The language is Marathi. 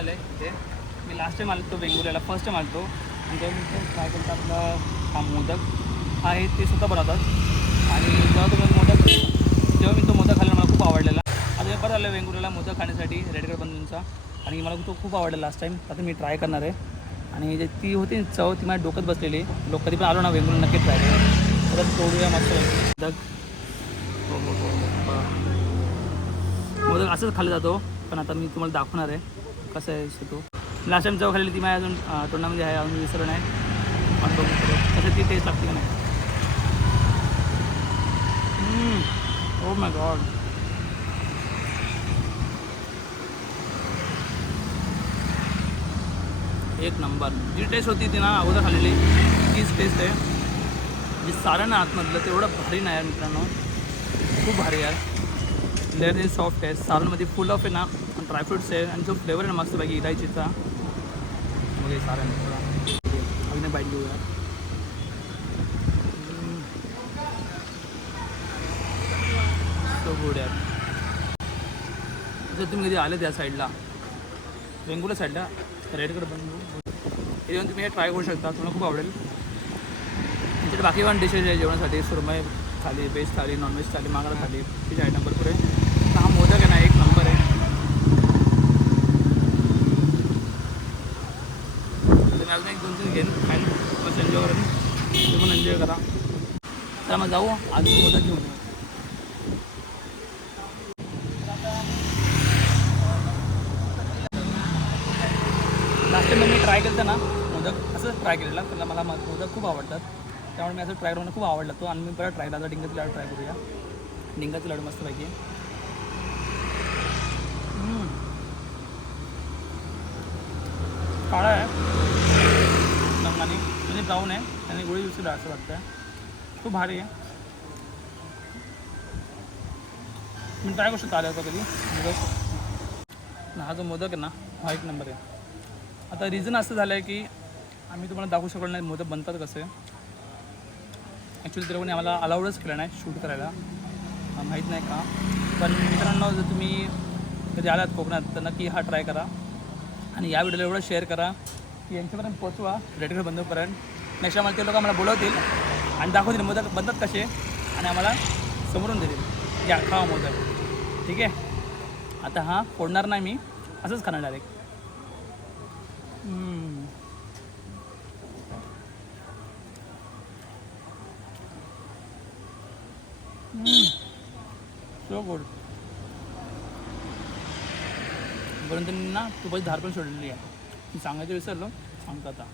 आलं आहे इथे. मी लास्ट टाईम आलो तो वेंगुर्ल्याला फर्स्ट टाईम आलो आणि तेव्हा मी काय करतो आपला हा मोदक हा आहे ते स्वतः बनवतात. आणि जेव्हा तुम्ही मोदक जेव्हा मी तो मोदक खाल्ला मला खूप आवडलेला. आता बरं आलं वेंगुर्ल्याला मोदक खाण्यासाठी रेडगड बंधूंचा आणि मला तो खूप आवडला लास्ट टाईम आता मी ट्राय करणार आहे. आणि जे ती होती ना चव ती माझ्या डोक्यात बसलेली. लोक कधी पण आलो ना वेंगुर्ला नक्कीच ट्राय करा. परत तोडूया मस्त. मोदक. हो मोदक असंच खाल्ला जातो. पण आता मी तुम्हाला दाखवणार आहे. कसं आहे असं तो. लास्ट टाइम खाल्ली ती माझ्या अजून तोंडामध्ये आहे अजून विसरून आहे. पण बघू कसं ती टेस्ट लागते का नाही? ओ माय गॉड एक नंबर. जी टेस्ट होती ती ना अगोदर खाल्लेली तीच टेस्ट आहे. जी सारण आतमधलं तेवढं भारी नाही यार मित्रांनो. खूप भारी यार. लेअर इज सॉफ्ट आहे. सारणमध्ये फुल ऑफ आहे ना. ड्रायफ्रुट्स आहे आणि जो फ्लेवर आहे ना मस्त बाकी इलायचीचा. मग हे सारण अजून बाईट घेऊया. सो गुड यार. जर तुम्ही कधी आले त्या साईडला वेंगुला साईडला रेडकडे बनवू हे येऊन तुम्ही ट्राय करू शकता तुम्हाला खूप आवडेल. त्यांच्याकडे बाकी पण डिशेस आहे जेवणासाठी सुरमई थाली व्हेज थाली नॉनव्हेज थाली मागडा थाली तिचे आयटम भरपूर आहे हा मोदक आहे ना एक नंबर आहे तर मी अजून एक दोन तीन घेईन खाईन मस्त एन्जॉय करेन तुम्ही पण एन्जॉय करा. तर मग जाऊ आज मोदक घेऊन लास्ट टाइम मी ट्राय केलं ना मोदक असंच ट्राय केलेला त्याला मला मोदक खूप आवडतात. त्यामुळे मी असं ट्राय करून खूप आवडला तो आणि मी परत ट्राय केला डिंगाचे लाडू ट्राय करूया. डिंगाचे लाडू मस्तपैकी. पाहिजे काळा आहे. म्हणजे आहे आणि गोळी दुसरी असं वाटतं खूप भारी आहे मी ट्राय करू शकतो आल्या होता कधी मोदक हा जो मोदक आहे ना हा एक नंबर आहे आता रिझन असं झालं आहे की आम्ही तुम्हाला दाखवू शकलो नाही मोदक बनतात कसे. ॲक्च्युली तर कोणी आम्हाला अलाउडच केलं नाही शूट करायला. माहीत नाही का. पण मित्रांनो जर तुम्ही कधी आलात कोकणात तर नक्की हा ट्राय करा. आणि या व्हिडिओला एवढं शेअर करा. की यांच्यापर्यंत पोचवा रेडगड बंधूपर्यंत. नेक्स्ट आम्हाला ते लोक आम्हाला बोलवतील. आणि दाखवतील मोदक बनतात कसे आणि आम्हाला समोरून देतील. या खावा मोदक ठीक आहे? आता हा फोडणार नाही मी. असंच खाणार डायरेक्ट सो गुड परंतु मी ना तुपाची धार पण सोडलेली आहे. सांगायचं विसरलो. सांगता आता.